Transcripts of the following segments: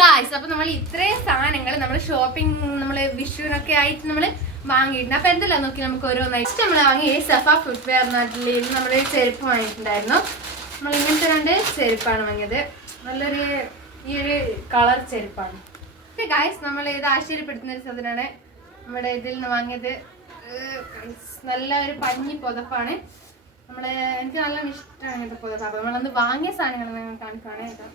Guys, അപ്പൊ നമ്മൾ ഇത്രയും സാധനങ്ങൾ നമ്മൾ ഷോപ്പിംഗ് നമ്മൾ വിഷുവിനൊക്കെ ആയിട്ട് നമ്മൾ വാങ്ങിയിട്ടുണ്ട്. അപ്പൊ എന്തെല്ലാം നോക്കി നമുക്ക് ഓരോന്നായിട്ട് നമ്മൾ വാങ്ങി സഫ ഫുട്വെയർ നാട്ടിൽ നമ്മൾ ചെരുപ്പ് വാങ്ങിയിട്ടുണ്ടായിരുന്നു. നമ്മൾ ഇങ്ങനത്തെ 2 ചെരുപ്പാണ് വാങ്ങിയത്. നല്ലൊരു ഈ ഒരു കളർ ചെരുപ്പാണ്. ഗായ്സ്, നമ്മൾ ഇത് ആശ്ചര്യപ്പെടുത്തുന്ന ഒരു സാധനമാണ് നമ്മുടെ ഇതിൽ നിന്ന് വാങ്ങിയത്. നല്ല ഒരു പഞ്ഞി പുതപ്പാണ്. എനിക്ക് നല്ല ഇഷ്ടമാണ് ഇങ്ങനത്തെ പുതപ്പ്. അപ്പൊ നമ്മളന്ന് വാങ്ങിയ സാധനങ്ങൾ നിങ്ങൾ കാണിക്കുകയാണ്.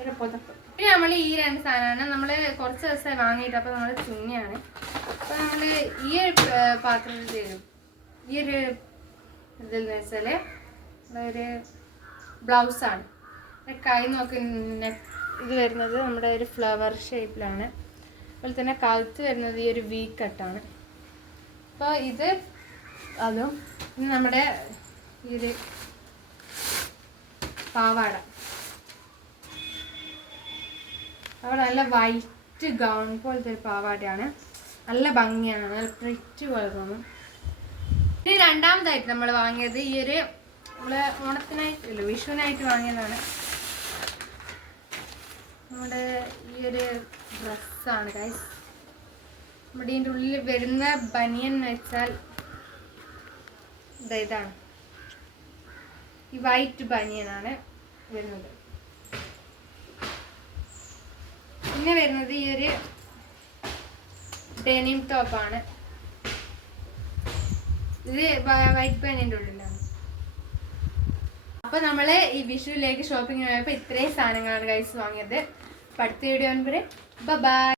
ഒരു പുതപ്പ്. പിന്നെ നമ്മൾ ഈ 2 സാധനമാണ് നമ്മൾ കുറച്ച് ദിവസമായി വാങ്ങിയിട്ട്. അപ്പൊ നമ്മൾ ചുങ്ങിയാണ്. അപ്പൊ നമ്മൾ ഈ ഒരു പാത്രത്തിൽ തരും. ഈ ഒരു ഇതിൽ വെച്ചാല് ഒരു ബ്ലൗസാണ്. കൈ നോക്കി ഇത് വരുന്നത് നമ്മുടെ ഒരു ഫ്ലവർ ഷേപ്പിലാണ്. അതുപോലെ തന്നെ കഴുത്ത് വരുന്നത് ഈ ഒരു വി കട്ടാണ്. അപ്പോൾ ഇത് അതും ഇത് നമ്മുടെ ഈ ഒരു പാവാട. അവിടെ നല്ല വൈറ്റ് ഗൗൺ പോലത്തെ ഒരു പാവാടയാണ്. നല്ല ഭംഗിയാണ്, നല്ല പ്രിറ്റ് പോലെ തോന്നും. ഇനി രണ്ടാമതായിട്ട് നമ്മൾ വാങ്ങിയത് ഈ ഒരു നമ്മൾ ഓണത്തിനായിട്ടല്ല വിഷുവിനായിട്ട് വാങ്ങിയതാണ്. നമ്മുടെ ഈ ഒരു ഡ്രസ്സാണ് ഗൈസ്. നമ്മുടെ ഇതിൻ്റെ ഉള്ളിൽ വരുന്ന ബനിയൻ എന്ന് വെച്ചാൽ ഇതാണ്. ഈ വൈറ്റ് ബനിയനാണ് വരുന്നത്. പിന്നെ വരുന്നത് ഈ ഒരു ഡെനിം ടോപ്പാണ്. ഇത് വൈറ്റ് ബനിയൻ്റെ ഉള്ളിലാണ്. അപ്പൊ നമ്മള് ഈ വിഷുവിലേക്ക് ഷോപ്പിംഗ് പോയപ്പോൾ ഇത്രയും സാധനങ്ങളാണ് ഗൈസ് വാങ്ങിയത്. അടുത്ത വീഡിയോ ബൈ.